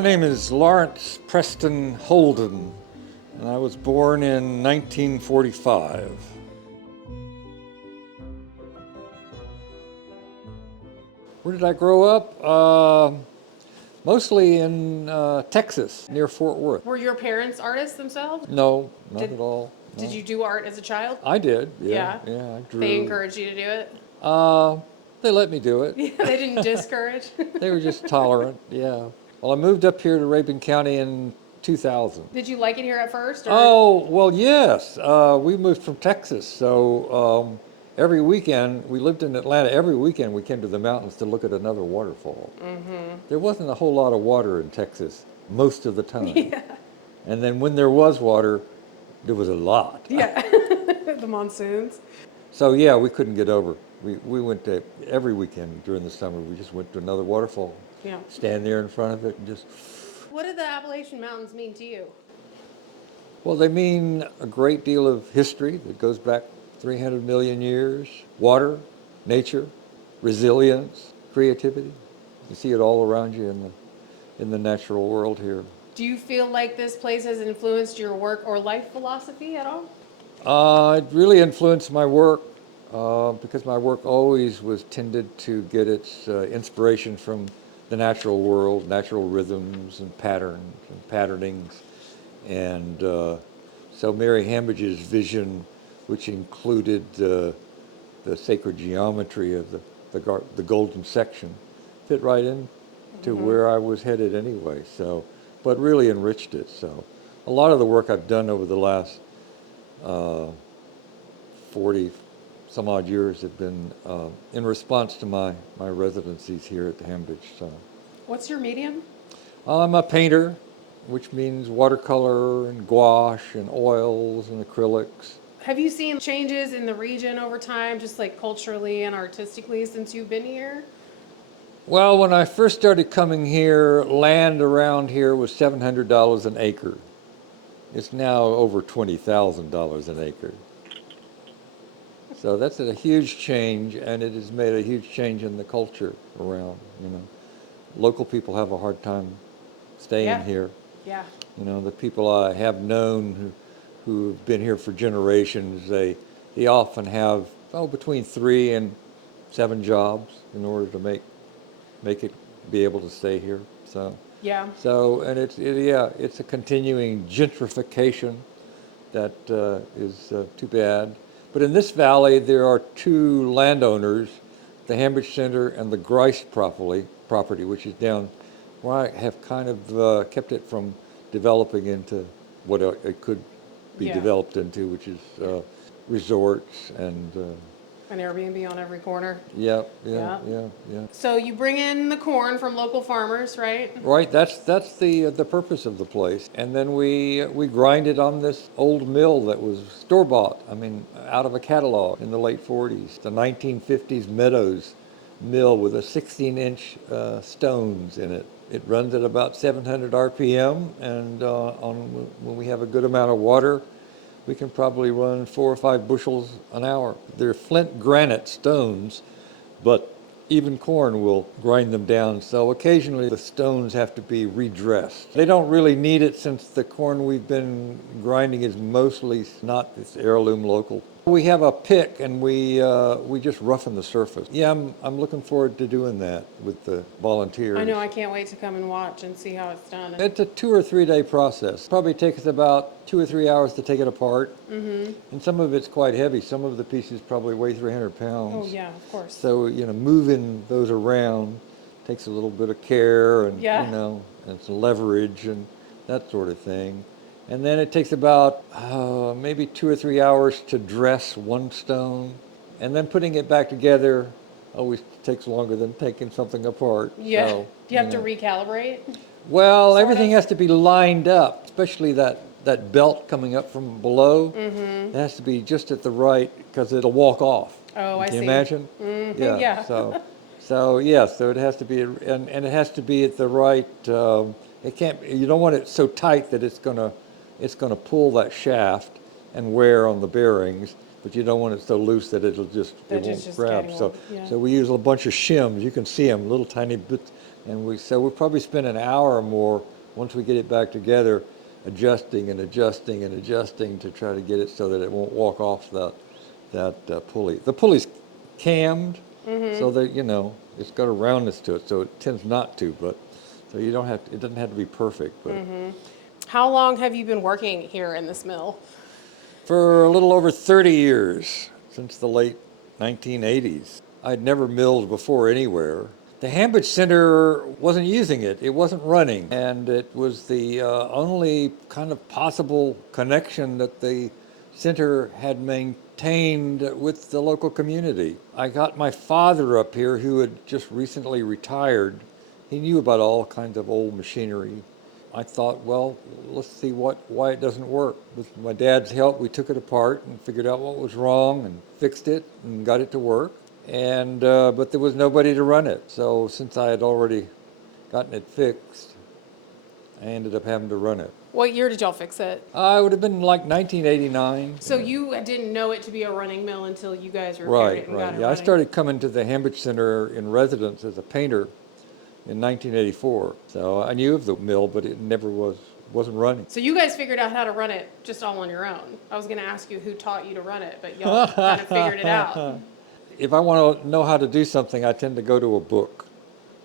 My name is Laurence Preston Holden, and I was born in 1945. Where did I grow up? Mostly in Texas, near Fort Worth. Were your parents artists themselves? No, not Did- at all. No. Did you do art as a child? I did, Yeah. yeah, I drew. They encouraged you to do it? Uh, they let me do it. They didn't discourage? They were just tolerant, yeah. Well, I moved up here to Rabun County in 2000. Did you like it here at first? Or? Oh, well, yes. We moved from Texas, so every weekend, we lived in Atlanta. Every weekend we came to the mountains to look at another waterfall. Mm-hmm. There wasn't a whole lot of water in Texas most of the time. Yeah. And then when there was water, there was a lot. Yeah. The monsoons. So yeah, we couldn't get over. We went to every weekend during the summer. We just went to another waterfall. Yeah. Stand there in front of it and just. What did the Appalachian Mountains mean to you? Well, they mean a great deal of history that goes back 300 million years. Water, nature, resilience, creativity. You see it all around you in the natural world here. Do you feel like this place has influenced your work or life philosophy at all? It really influenced my work because my work always was tended to get its inspiration from the natural world, natural rhythms and patterns and patternings. And so Mary Hammage's vision, which included the sacred geometry of the golden section, fit right in to where I was headed anyway. So, but really enriched it. So a lot of the work I've done over the last 40 some odd years have been in response to my residencies here at the Hambridge. So. What's your medium? I'm a painter, which means watercolor and gouache and oils and acrylics. Have you seen changes in the region over time, just like culturally and artistically since you've been here? Well, when I first started coming here, land around here was $700 an acre. It's now over $20,000 an acre. So that's a huge change, and it has made a huge change in the culture around, Local people have a hard time staying here. Yeah. The people I have known who've been here for generations, they often have between 3 and 7 jobs in order to make it be able to stay here. So Yeah. so and it's a continuing gentrification that is too bad. But in this valley, there are 2 landowners, the Hambridge Center and the Grice property, which is down where I have kind of kept it from developing into what it could be developed into, which is resorts and. An Airbnb on every corner. Yeah. So you bring in the corn from local farmers, right? Right. That's the purpose of the place, and then we grind it on this old mill that was store bought. I mean, out of a catalog in the late '40s, the 1950s Meadows mill with a 16-inch stones in it. It runs at about 700 RPM, and when we have a good amount of water, we can probably run 4 or 5 bushels an hour. They're flint granite stones, but even corn will grind them down. So occasionally the stones have to be redressed. They don't really need it since the corn we've been grinding is mostly not this heirloom local. We have a pick and we just roughen the surface. Yeah, I'm looking forward to doing that with the volunteers. I know, I can't wait to come and watch and see how it's done. It's a 2 or 3 day process. Probably takes us about 2 or 3 hours to take it apart. Mm-hmm. And some of it's quite heavy. Some of the pieces probably weigh 300 pounds. Oh yeah, of course. So, moving those around takes a little bit of care and, and some leverage and that sort of thing. And then it takes about maybe 2 or 3 hours to dress one stone. And then putting it back together always takes longer than taking something apart. Yeah. So, do you have to recalibrate? Well, everything has to be lined up, especially that belt coming up from below. Mm-hmm. It has to be just at the right, because it'll walk off. Oh, I see. Can you imagine? Mm-hmm. Yeah. So it has to be, and it has to be at the right. It can't. You don't want it so tight that it's gonna pull that shaft and wear on the bearings, but you don't want it so loose that it won't grab. So we use a bunch of shims. You can see them, little tiny bits, And we'll probably spend an hour or more once we get it back together, adjusting and adjusting and adjusting to try to get it so that it won't walk off that pulley. The pulley's cammed, so that it's got a roundness to it, so it tends not to. But so you don't have to, it doesn't have to be perfect. But How long have you been working here in this mill? for a little over 30 years, since the late 1980s. I'd never milled before anywhere. The Hambridge Center wasn't using it. It wasn't running. And it was the only kind of possible connection that the center had maintained with the local community. I got my father up here, who had just recently retired. He knew about all kinds of old machinery. I thought, well, let's see why it doesn't work. With my dad's help, we took it apart and figured out what was wrong and fixed it and got it to work. And but there was nobody to run it. So since I had already gotten it fixed, I ended up having to run it. What year did y'all fix it? It would have been like 1989. So you didn't know it to be a running mill until you guys repaired Right, it and right. got it Yeah, I running. started coming to the Hambridge Center in residence as a painter in 1984. So I knew of the mill, but it never wasn't running. So you guys figured out how to run it just all on your own. I was going to ask you who taught you to run it, but y'all kind of figured it out. If I want to know how to do something, I tend to go to a book.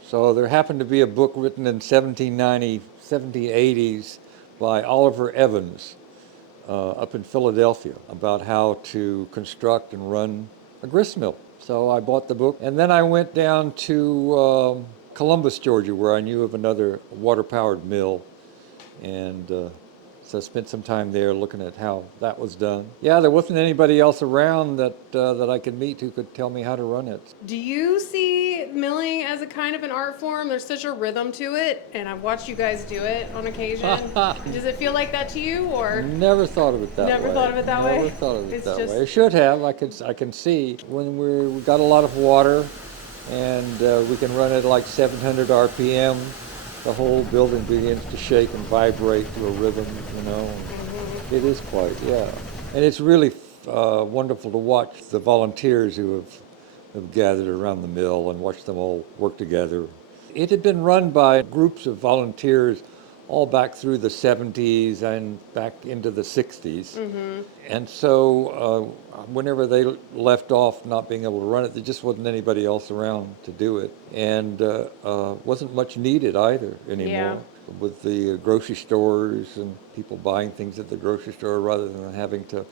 So there happened to be a book written in 1780s by Oliver Evans up in Philadelphia about how to construct and run a grist mill. So I bought the book, and then I went down to Columbus, Georgia, where I knew of another water-powered mill, and so I spent some time there looking at how that was done. Yeah, there wasn't anybody else around that I could meet who could tell me how to run it. Do you see milling as a kind of an art form? There's such a rhythm to it, and I've watched you guys do it on occasion. Does it feel like that to you, or? Never thought of it that way. Never thought of it that way? Never thought of it It's that just- way. I should have. I can see when we got a lot of water, and we can run it like 700 RPM. The whole building begins to shake and vibrate to a rhythm, It is quite, yeah. And it's really wonderful to watch the volunteers who have gathered around the mill and watch them all work together. It had been run by groups of volunteers all back through the 70s and back into the 60s. And so whenever they left off not being able to run it, there just wasn't anybody else around to do it. And wasn't much needed either anymore. Yeah. With the grocery stores and people buying things at the grocery store rather than having to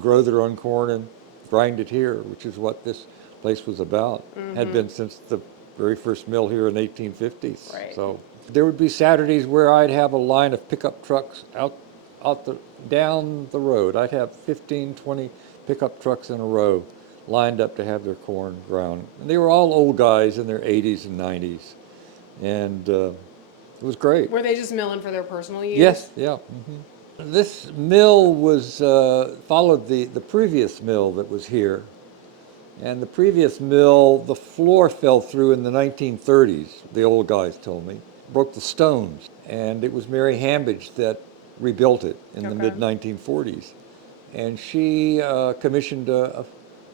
grow their own corn and grind it here, which is what this place was about. Had been since the very first mill here in the 1850s. Right. So there would be Saturdays where I'd have a line of pickup trucks down the road. I'd have 15, 20 pickup trucks in a row lined up to have their corn ground. And they were all old guys in their 80s and 90s. And it was great. Were they just milling for their personal use? Yes, yeah. This mill was followed the previous mill that was here. And the previous mill, the floor fell through in the 1930s, the old guys told me. Broke the stones. And it was Mary Hambidge that rebuilt it in the mid-1940s. And she commissioned a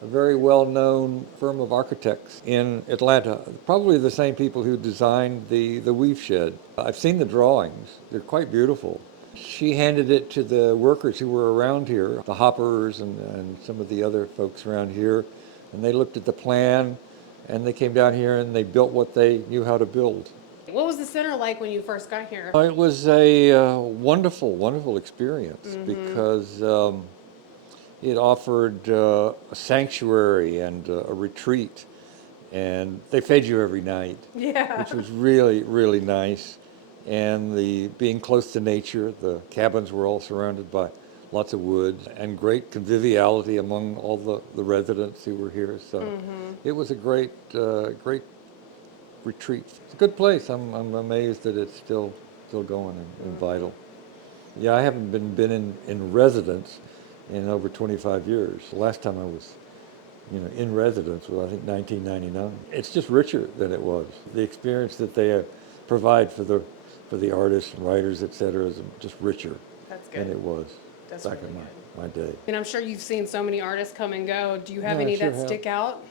very well-known firm of architects in Atlanta, probably the same people who designed the weave shed. I've seen the drawings. They're quite beautiful. She handed it to the workers who were around here, the hoppers and some of the other folks around here, and they looked at the plan, and they came down here and they built what they knew how to build. What was the center like when you first got here? It was a wonderful, wonderful experience because it offered a sanctuary and a retreat, and they fed you every night, Yeah. which was really, really nice. And the being close to nature, the cabins were all surrounded by lots of woods and great conviviality among all the residents who were here. So it was a great, great retreat. It's a good place. I'm amazed that it's still going and vital. Yeah, I haven't been in residence in over 25 years. The last time I was, in residence was I think 1999. It's just richer than it was. The experience that they provide for the artists and writers, et cetera, is just richer That's good. than it was That's back really in my day. And I'm sure you've seen so many artists come and go. Do you have Yeah, I any sure that have. stick out?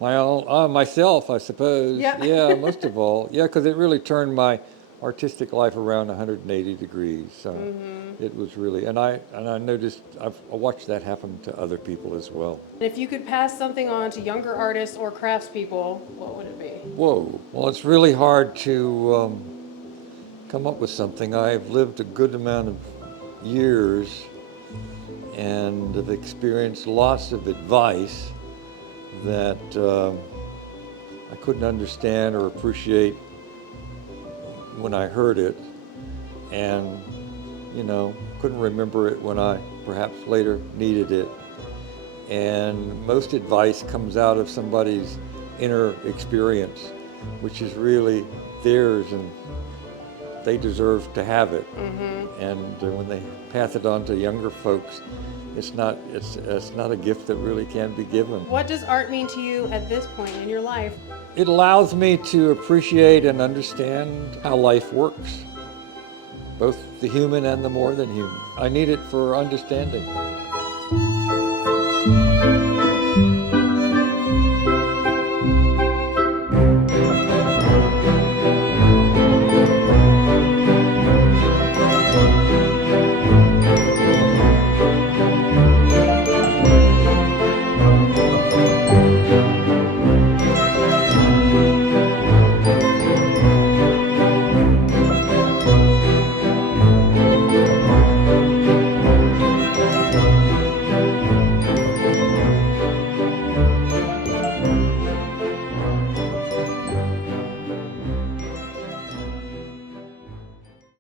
Myself, I suppose. Yeah. Yeah, most of all. Yeah, because it really turned my artistic life around 180 degrees. So it was really, and I noticed, I watched that happen to other people as well. If you could pass something on to younger artists or craftspeople, what would it be? Whoa. Well, it's really hard to come up with something. I've lived a good amount of years and have experienced lots of advice that I couldn't understand or appreciate when I heard it, and couldn't remember it when I perhaps later needed it. And most advice comes out of somebody's inner experience, which is really theirs, and they deserve to have it. And when they pass it on to younger folks, it's not a gift that really can be given. What does art mean to you at this point in your life? It allows me to appreciate and understand how life works, both the human and the more than human. I need it for understanding.